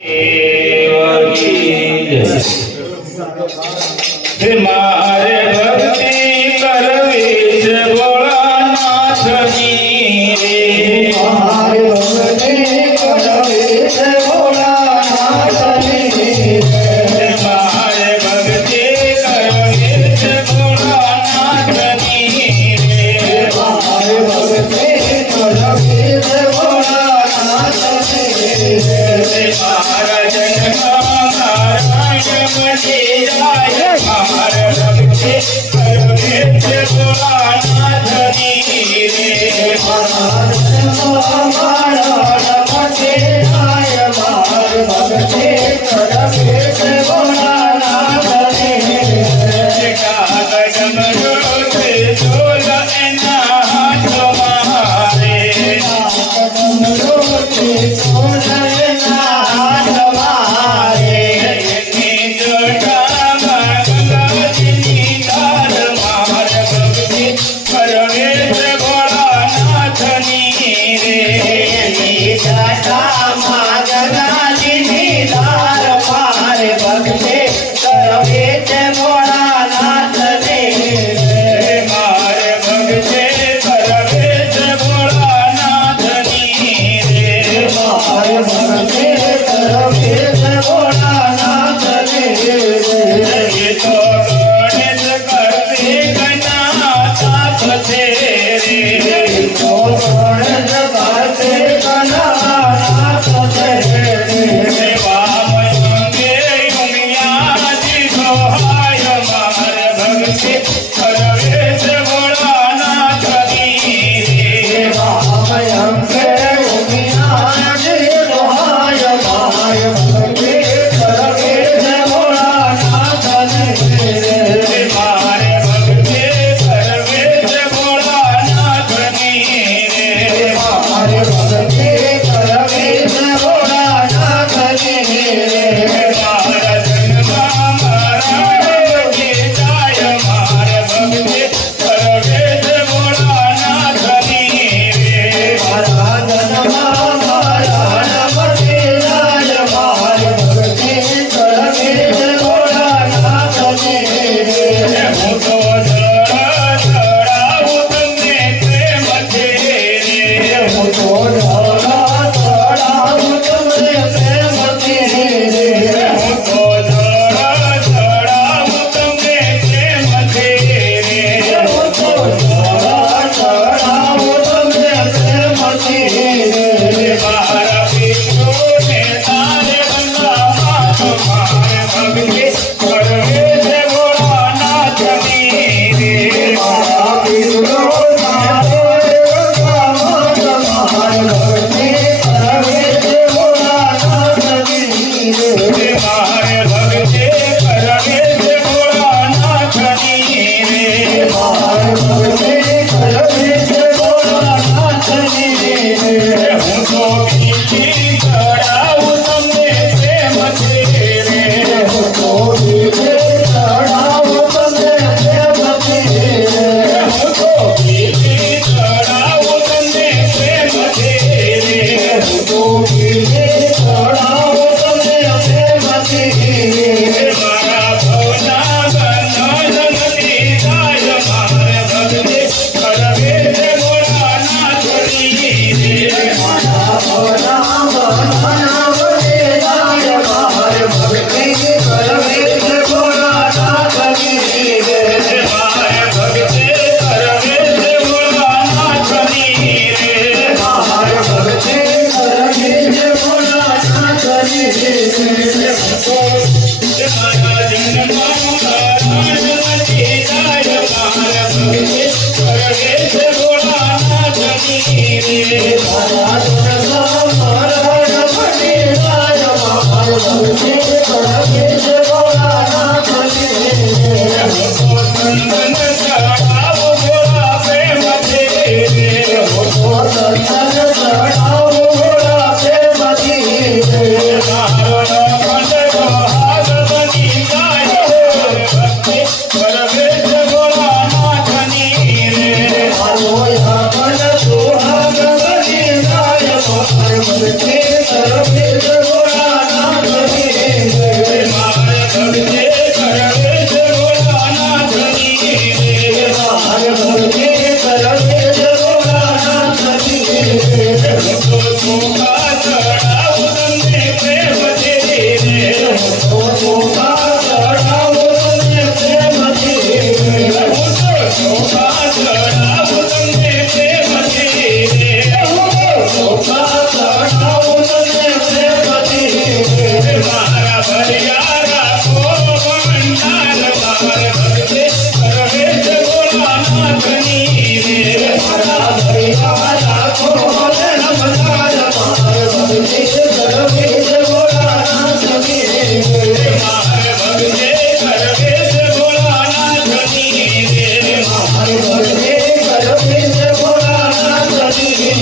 હે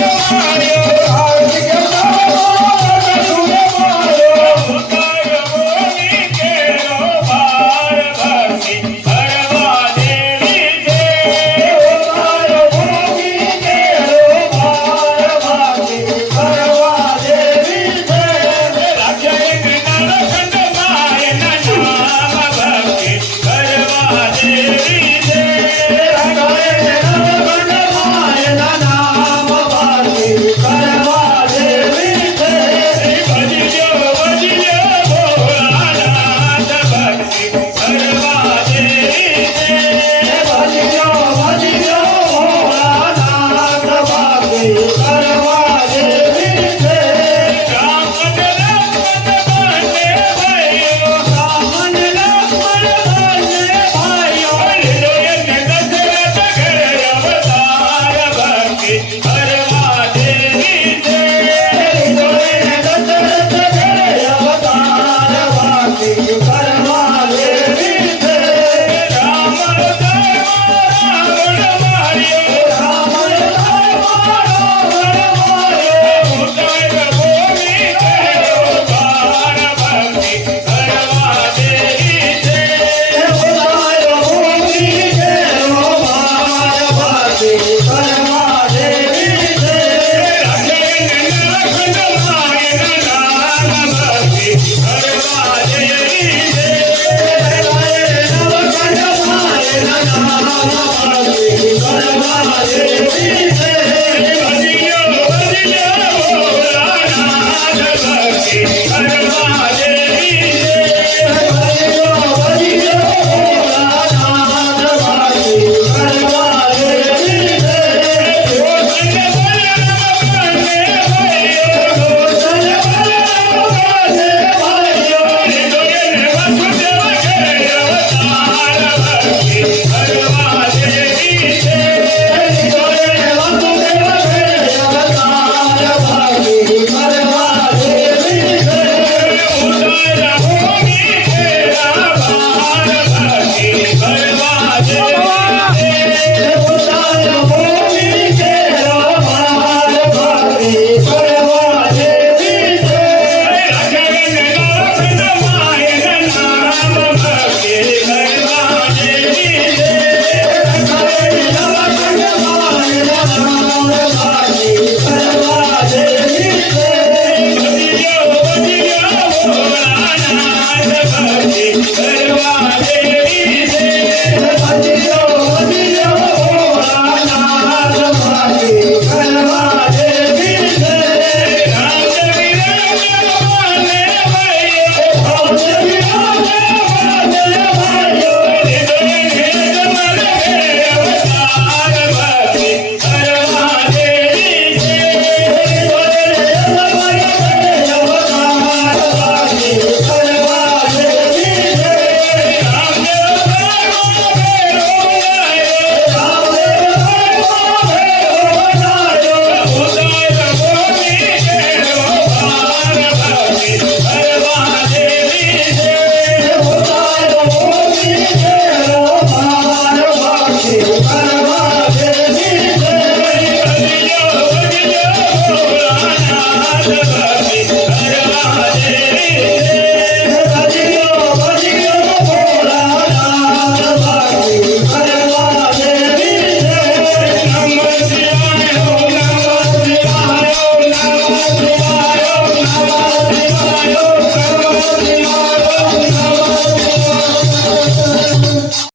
Thank you.